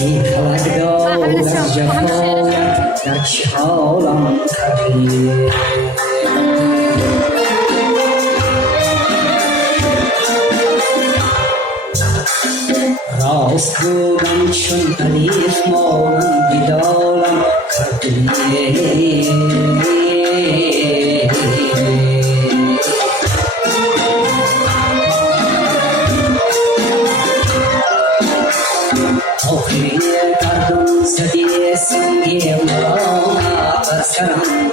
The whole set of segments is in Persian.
این فلک داد از جفایت در چه حالم کردی راست بودم چون علیف مانم بیدالم کردی آخری گردم زدی سنگی مرا بر سرم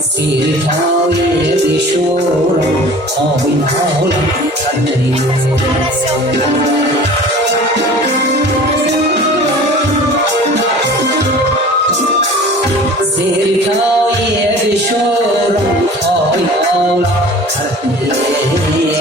زیر پای بیشورم آین حالم کردی زیر پای بیشورم آین حالم کردی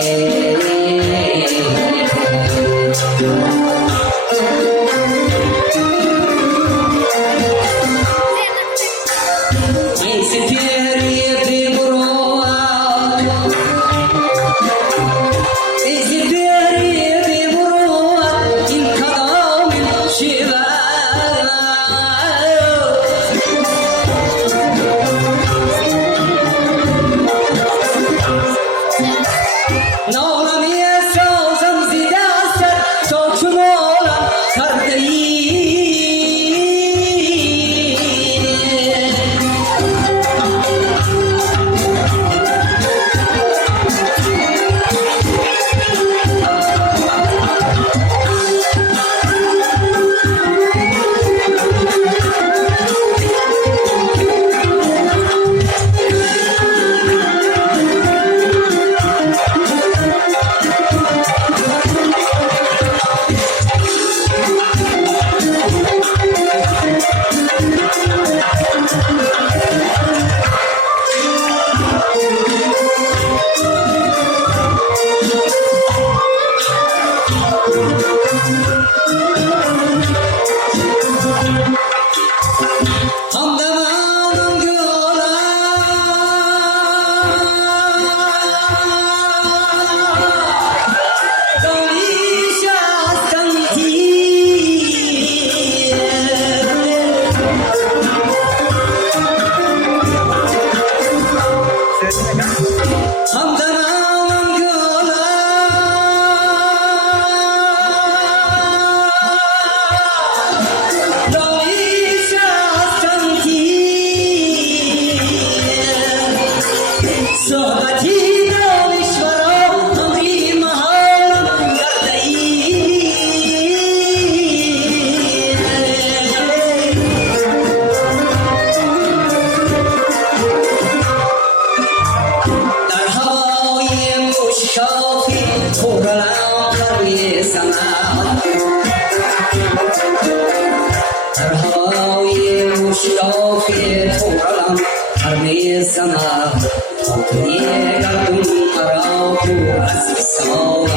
در هوای مشتاقی تورم هرمی زمان تاقی گردم مرا تو از سال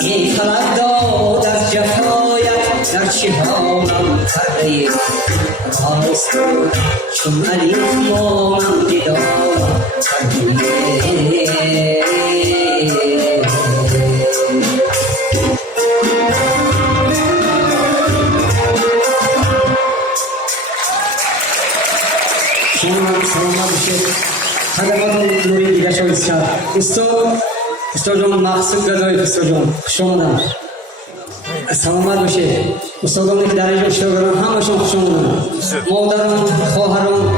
این فلک داد از جفایت در چه حالم کرده راست چون علیف مانم دیدارم کرده شما سلام باشید خدمات نوری دیگه شو استاد جان مقصود گذارید استاد جان خوش آمدن سلامت باشید استادانی که در اینجا اشتراک دارن همشون خوش آمدن مادران خواهران